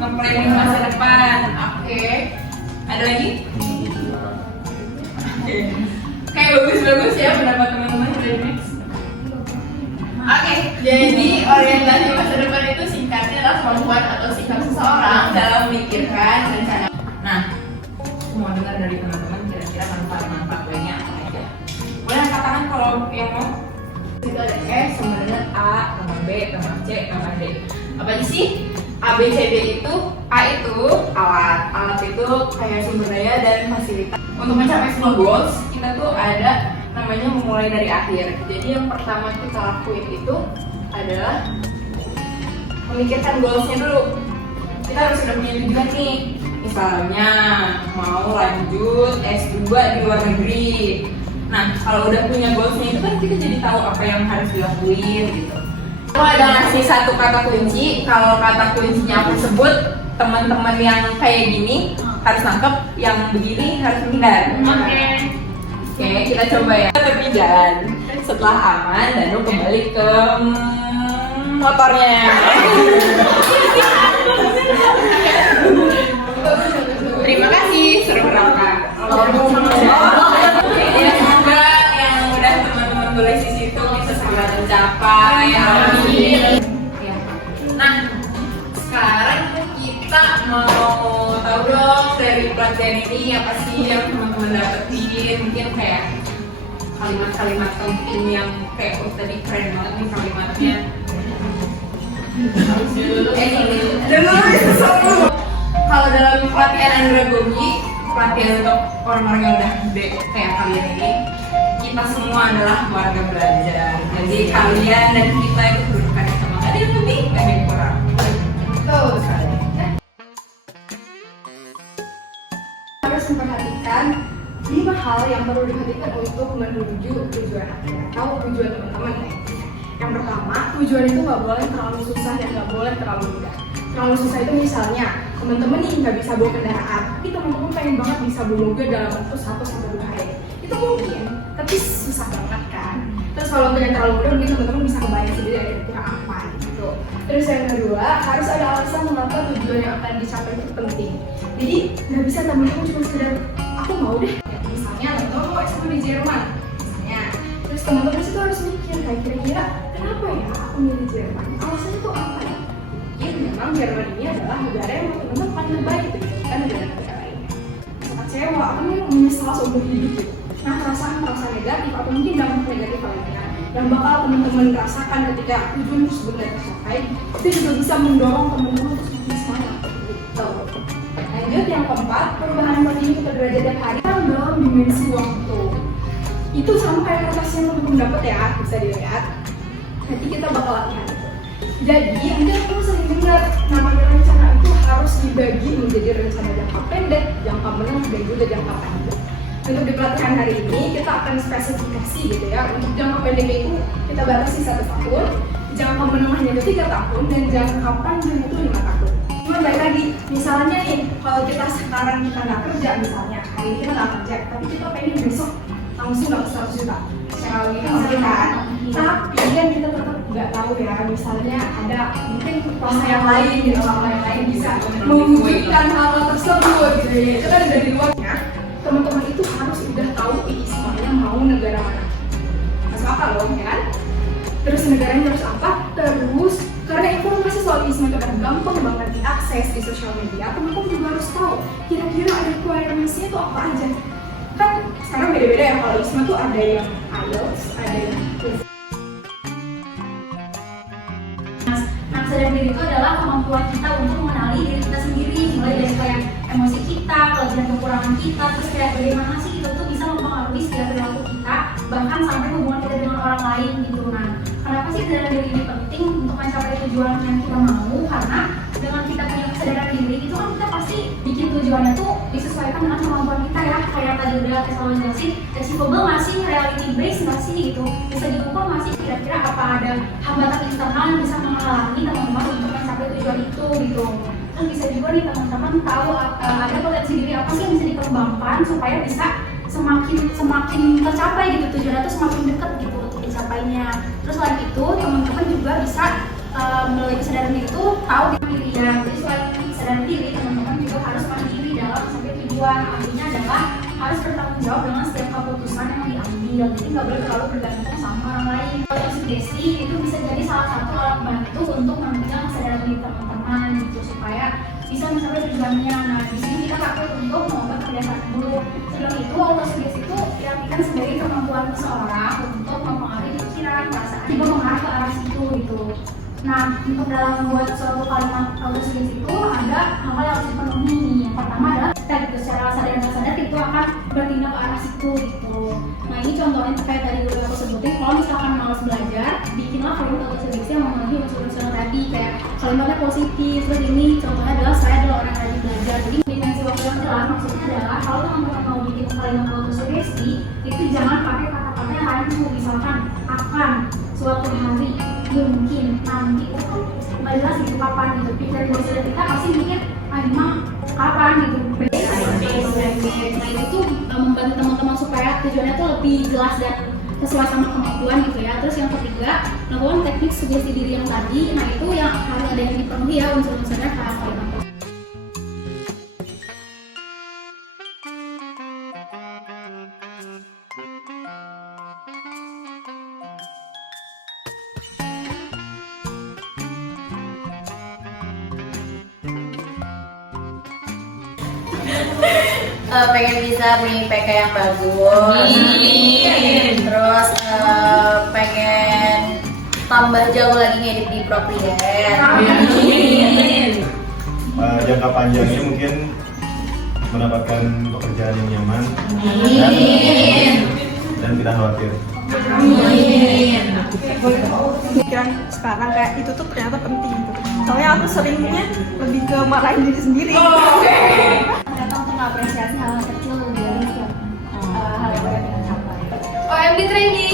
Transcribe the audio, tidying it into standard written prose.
nge-planning masa depan. Oke. Ada lagi? Kayak bagus-bagus ya pendapat teman-teman dari Max. Oke, jadi orientasi masa depan itu singkatnya adalah kemampuan atau sikap seseorang dalam memikirkan rencana. Nah, semua dengar dari teman-teman kira-kira manfaat-manfaat lainnya apa aja? Boleh katakan kalau yang mau? Itu ada S, sebenarnya A, tambah B, tambah C, tambah D. Apa aja sih? A, B, C, D itu, A itu alat itu kayak sumber daya dan fasilitas. Untuk mencapai semua goals, kita tuh ada namanya memulai dari akhir. Jadi yang pertama kita lakuin itu adalah memikirkan goalsnya dulu. Kita harus sudah punya tujuan nih. Misalnya mau lanjut S2 di luar negeri. Nah, kalau udah punya goalsnya itu kan kita jadi tahu apa yang harus dilakuin gitu. Kalau ada ngasih satu kata kunci, kalau kata kuncinya aku sebut, teman-teman yang kayak gini harus nangkep, yang begini harus menghindar. Oke, kita coba ya. Tepi jalan. Setelah aman, Danu kembali ke motornya. Terima kasih, suruh berangkat. Semoga yang udah teman-teman tulis di situ bisa segera tercapai. Amin. Nah, sekarang kita mau tahu dong dari pelatihan ini apa sih yang teman-teman dapetin. Mungkin kayak kalimat-kalimat penting yang kayak tadi keren banget nih kalimatnya. Kalau dalam pelatihan andragogi, pelatihan untuk orang-orang yang udah gede kayak kalian ini, kita semua adalah warga belajar. Jadi kalian dan kita itu kedudukannya sama, ada yang lebih, nggak ada yang kurang. Betul sekali. Harus memperhatikan 5 hal yang perlu diperhatikan untuk menuju tujuan atau tujuan teman-teman. Yang pertama, tujuan itu nggak boleh terlalu susah dan nggak boleh terlalu mudah. Terlalu susah itu misalnya teman-teman nih nggak bisa bawa kendaraan, tapi teman-teman pengen banget bisa bawa mobil dalam waktu 1-2 hari. Itu mungkin, tapi susah banget kan. Terus kalau untuk yang terlalu mudah, mungkin teman-teman bisa kebayang sendiri dari kira apa gitu. Terus yang kedua, harus ada alasan mengapa tujuan yang akan dicapai itu penting. Jadi nggak bisa teman-teman cuma sekedar aku mau deh. Misalnya teman-teman mau S1 di Jerman, misalnya. Terus teman-teman itu harus mikir kayak kira-kira kenapa ya aku milih Jerman? Alasannya itu apa ya? Ya memang Jerman ini adalah negara yang menurut teman-teman paling terbaik gitu, kan negara-negara lainnya. Bisa kecewa, aku menyesal seumur hidup gitu. Nah, perasaan negatif atau mungkin dampak negatif lainnya yang bakal teman-teman rasakan ketika tujuan tersebut tidak tercapai, itu juga bisa mendorong teman-teman untuk semakin semangat gitu. Lanjut yang keempat, perubahan ini kita derajat tiap hari dalam dimensi waktu. Itu sampai kertas yang teman-teman dapat ya, bisa dilihat. Nanti kita bakal latihan itu. Jadi, Anda perlu sering dengar namanya rencana itu harus dibagi menjadi rencana jangka pendek, jangka menengah, dan juga jangka panjang. Untuk di pelatihan hari ini, kita akan spesifikasi gitu ya. Untuk jangka pendeknya itu kita batasi 1 tahun, jangka menengahnya itu 3 tahun, dan jangka panjangnya itu 5 tahun. Cuma baik lagi, misalnya nih, kalau kita sekarang kita nggak kerja misalnya, hari ini kita nggak kerja, tapi kita pengen besok langsung dapat 100 juta. Secara logika mungkin kan, tapi kan kita tetap nggak tahu ya, misalnya ada mungkin proses yang lain gitu, orang yang lain bisa mewujudkan hal tersebut gitu ya. Itu kan dari luarnya, teman-teman itu harus udah tahu istilahnya mau negara mana. Masuk akal loh ya kan? Terus negaranya harus apa? Terus karena informasi soal ISMA itu kan gampang banget diakses di sosial media, teman-teman juga harus tahu kira-kira ada requirements-nya itu apa aja. Kan sekarang beda-beda ya, kalau ISMA tuh ada yang IELTS, ada yang sadar diri itu adalah kemampuan kita untuk mengenali diri kita sendiri, mulai dari kayak emosi kita, kelebihan kekurangan kita, terus kayak bagaimana sih itu tuh bisa mempengaruhi setiap perilaku kita, bahkan sampai hubungan kita dengan orang lain gitu. Nah, kenapa sih kesadaran diri ini penting untuk mencapai tujuan yang kita mau? Karena dengan kita punya kesadaran diri itu kan kita pasti bikin tujuannya tuh disesuaikan dengan kemampuan kita ya, kayak tadi udah selalu jelasin, achievable nggak sih, reality based nggak sih gitu, bisa diukur nggak sih kira-kira apa ada hambatan eksternal yang bisa menghalangi teman-teman untuk mencapai tujuan itu gitu. Terus bisa juga nih teman-teman tahu ada potensi diri apa sih yang bisa dikembangkan supaya bisa semakin tercapai gitu, tujuannya itu semakin dekat gitu untuk dicapainya. Terus selain itu teman-teman juga bisa melalui kesadaran diri itu tahu diri ya. Jadi selain kesadaran sadar diri, teman-teman juga harus mandiri dalam sampai tujuan. Artinya adalah harus bertanggung jawab dengan setiap keputusan yang diambil. Jadi nggak boleh terlalu bergantung sama orang lain. Kalau sugesti itu bisa jadi salah satu alat bantu untuk menunjang kesadaran diri teman-teman gitu supaya bisa mencapai tujuannya. Nah di sini kita pakai untuk mengubah kebiasaan dulu. Sebelum itu autosugesti itu diartikan sebagai kemampuan seseorang untuk mempengaruhi pikiran, perasaan, juga mengarah ke arah situ gitu. Nah, untuk dalam membuat suatu kalimat autosugesti itu ada hal-hal yang harus dipenuhi. Yang pertama adalah kita gitu secara sadar dan sadar itu akan bertindak ke arah situ gitu. Nah ini contohnya kayak tadi udah aku sebutin, kalau misalkan malas belajar, bikinlah kalimat autosugesti yang memenuhi unsur-unsur tadi, kayak kalimatnya positif. Terus ini contohnya adalah saya adalah orang yang rajin belajar. Jadi dimensi waktu yang jelas maksudnya adalah kalau teman-teman mau bikin kalimat autosugesti itu jangan pakai kata-kata yang rancu, misalkan akan, suatu hari, mungkin, nanti, itu nggak jelas gitu kapan gitu. Pikiran positif kita pasti mikir emang kapan gitu. Nah itu tuh membantu teman-teman supaya tujuannya tuh lebih jelas dan sesuai sama kemampuan gitu ya. Terus yang ketiga, lakukan teknik sugesti diri yang tadi. Nah itu yang harus ada yang dipenuhi ya unsur-unsurnya kayak kalimat. Pengen bisa punya IPK yang bagus. Terus pengen tambah jauh lagi ngedit di Propiden. Jangka panjangnya mungkin mendapatkan pekerjaan yang nyaman dan tidak khawatir. Pikiran sekarang kayak itu tuh ternyata penting gitu. Soalnya aku seringnya lebih ke marahin diri sendiri. Ternyata untuk mengapresiasi hal kecil dari setiap hal yang udah kita capai. OMD Training.